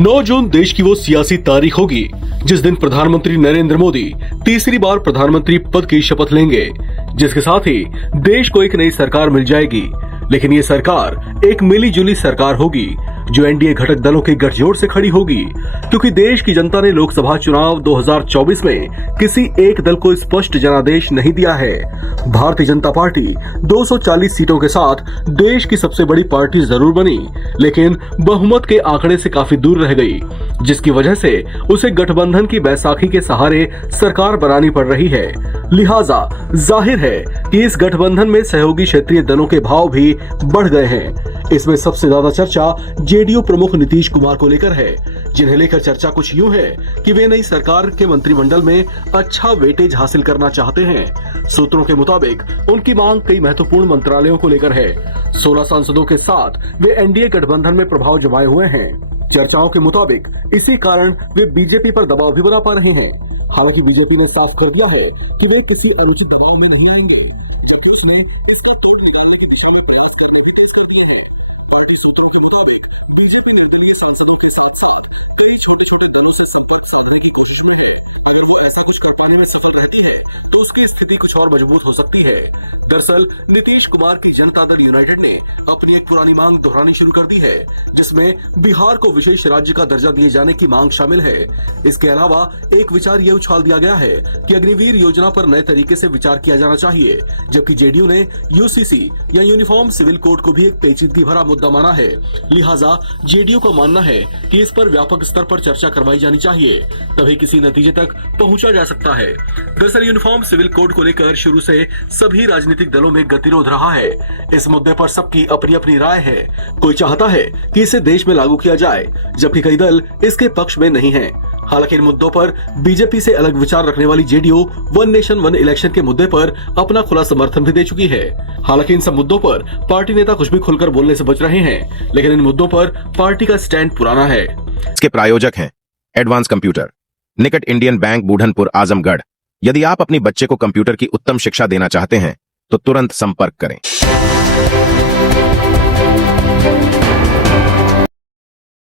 9 जून देश की वो सियासी तारीख होगी जिस दिन प्रधानमंत्री नरेंद्र मोदी तीसरी बार प्रधानमंत्री पद की शपथ लेंगे, जिसके साथ ही देश को एक नई सरकार मिल जाएगी। लेकिन ये सरकार एक मिली जुली सरकार होगी जो एनडीए घटक दलों के गठजोड़ से खड़ी होगी, क्योंकि देश की जनता ने लोकसभा चुनाव 2024 में किसी एक दल को स्पष्ट जनादेश नहीं दिया है। भारतीय जनता पार्टी 240 सीटों के साथ देश की सबसे बड़ी पार्टी जरूर बनी, लेकिन बहुमत के आंकड़े से काफी दूर रह गई, जिसकी वजह से उसे गठबंधन की बैसाखी के सहारे सरकार बनानी पड़ रही है। लिहाजा जाहिर है कि इस गठबंधन में सहयोगी क्षेत्रीय दलों के भाव भी बढ़ गए हैं। इसमें सबसे ज्यादा चर्चा जेडीयू प्रमुख नीतीश कुमार को लेकर है, जिन्हें लेकर चर्चा कुछ यूं है कि वे नई सरकार के मंत्रिमंडल में अच्छा वेटेज हासिल करना चाहते हैं। सूत्रों के मुताबिक उनकी मांग कई महत्वपूर्ण मंत्रालयों को लेकर है। 16 सांसदों के साथ वे एनडीए गठबंधन में प्रभाव जमाए हुए हैं। चर्चाओं के मुताबिक इसी कारण वे बीजेपी पर दबाव भी बना पा रहे हैं। हालांकि बीजेपी ने साफ कर दिया है कि वे किसी अनुचित दबाव में नहीं आएंगे, जबकि उसने इसका तोड़ निकालने की दिशा में प्रयास करने भी तेज कर दिए हैं। पार्टी सूत्रों के मुताबिक बीजेपी निर्दलीय सांसदों के साथ साथ कई छोटे छोटे दलों से संपर्क साधने की कोशिश में है। अगर वो ऐसा कुछ कर पाने में सफल रहती है तो उसकी स्थिति कुछ और मजबूत हो सकती है। दरअसल नीतीश कुमार की जनता दल यूनाइटेड ने अपनी एक पुरानी मांग दोहरानी शुरू कर दी है, जिसमें बिहार को विशेष राज्य का दर्जा दिए जाने की मांग शामिल है। इसके अलावा एक विचार ये उछाल दिया गया है कि अग्निवीर योजना पर नए तरीके से विचार किया जाना चाहिए, जबकि जेडीयू ने यूसीसी या यूनिफॉर्म सिविल कोड को भी एक पेचीदगी भरा मुद्दा माना है। लिहाजा जेडीयू का मानना है कि इस पर व्यापक स्तर पर चर्चा करवाई जानी चाहिए, तभी किसी नतीजे तक पहुंचा जा सकता है। दरअसल यूनिफॉर्म सिविल कोड को लेकर शुरू से सभी राजनीतिक दलों में गतिरोध रहा है। इस मुद्दे पर सबकी अपनी अपनी राय है। कोई चाहता है कि इसे देश में लागू किया जाए, जबकि कई दल इसके पक्ष में नहीं हैं। हालांकि इन मुद्दों पर बीजेपी से अलग विचार रखने वाली JDU one nation one election के मुद्दे पर अपना खुला समर्थन भी दे चुकी है। हालांकि इन सब मुद्दों पर पार्टी नेता कुछ भी खुलकर बोलने से बच रहे हैं, लेकिन इन मुद्दों पर पार्टी का स्टैंड पुराना है। इसके प्रायोजक हैं एडवांस कंप्यूटर, निकट इंडियन बैंक, बूढ़नपुर, आजमगढ़। यदि आप अपनी बच्चे को कंप्यूटर की उत्तम शिक्षा देना चाहते हैं तो तुरंत संपर्क करें।